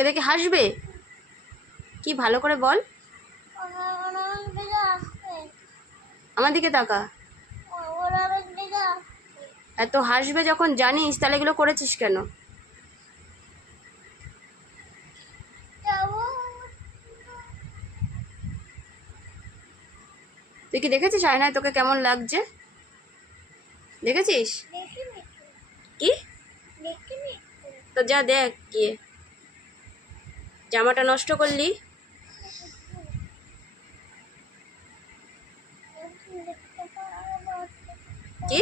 তোকে দেখে হাসবে? কি ভালো করে বল। আমার দিকে তাকা। এত হাসবে যখন জানিস, তাহলে এগুলো করেছিস কেন? তুই কি দেখেছিস আয়নায় তোকে কেমন লাগছে? দেখেছিস? কি তো যা দেখ গিয়ে। জামাটা নষ্ট করলি। কি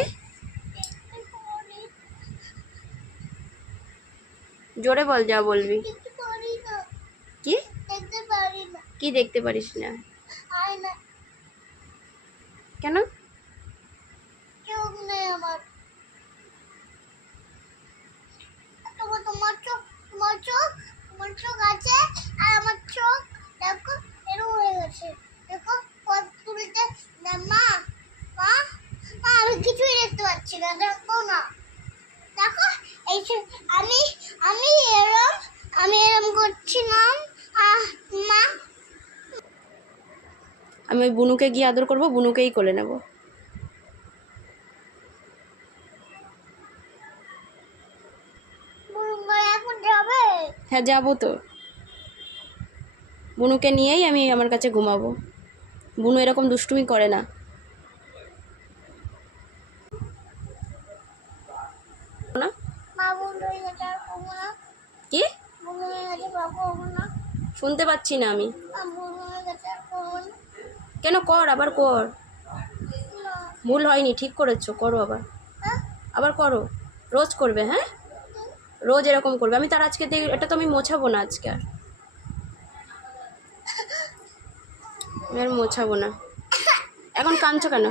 জোরে বল, যা বলবি। কি কি দেখতে পারিস না? কেন? তোমার চোখ আছে আর আমার চোখ দেখো এরকম হয়ে গেছে। দেখো পথ তুলতে মা মা মা আমি কিছুই দেখতে পাচ্ছি না। দেখো না, দেখো এই আমি আমি এরম করছিলাম। মা আমি ওই বুনুকে গিয়ে আদর করবো, বুনুকেই কোলে নেব। এখন যাবে? হ্যাঁ যাবো তো। বুনুকে নিয়েই আমি আমার কাছে ঘুমাবো। বুনু এরকম দুষ্টুমি করে না। কি শুনতে পাচ্ছি না আমি। কেন? কর, আবার কর। ভুল হয়নি, ঠিক করেছো, করো আবার। আবার করো, রোজ করবে। হ্যাঁ রোজ এরকম করবে। আমি তার আজকে এটা তো আমি মোছাবো না আজকে আর মোছাবো না। এখন কাঁদছো কেন?